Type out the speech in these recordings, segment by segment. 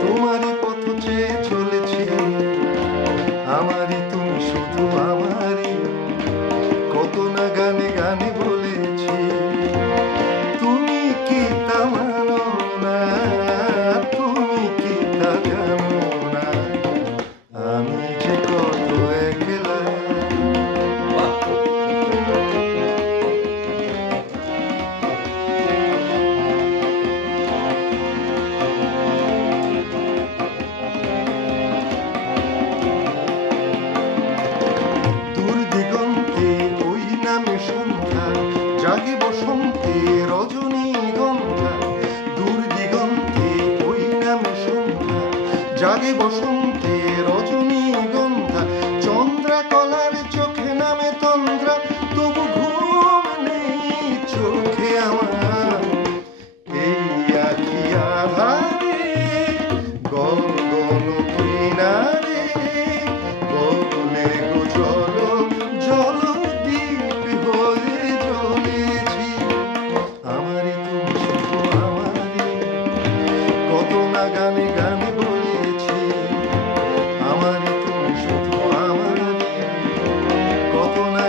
তোমারই পথ চেয়ে চলেছি আমারই লাগে বসন্তে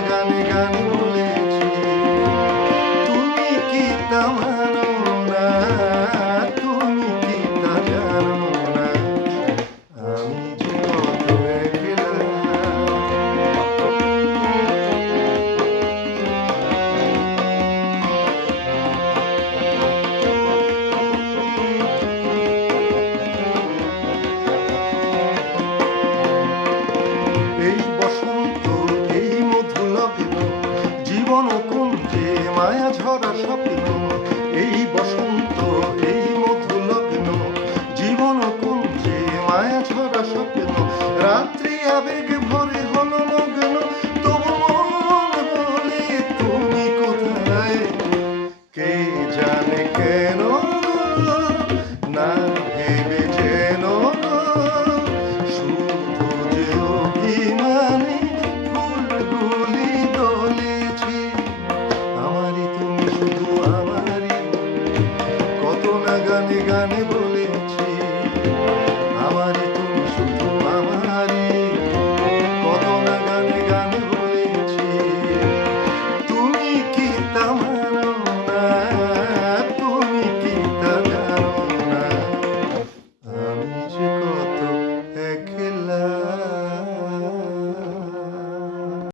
গানে গানে বলেছি স্বপ্ন এই বসন্ত এই মধু লগ্ন জীবন কুঞ্জে মায়া ছড়া স্বপ্ন রাত্রি আবেগ বলে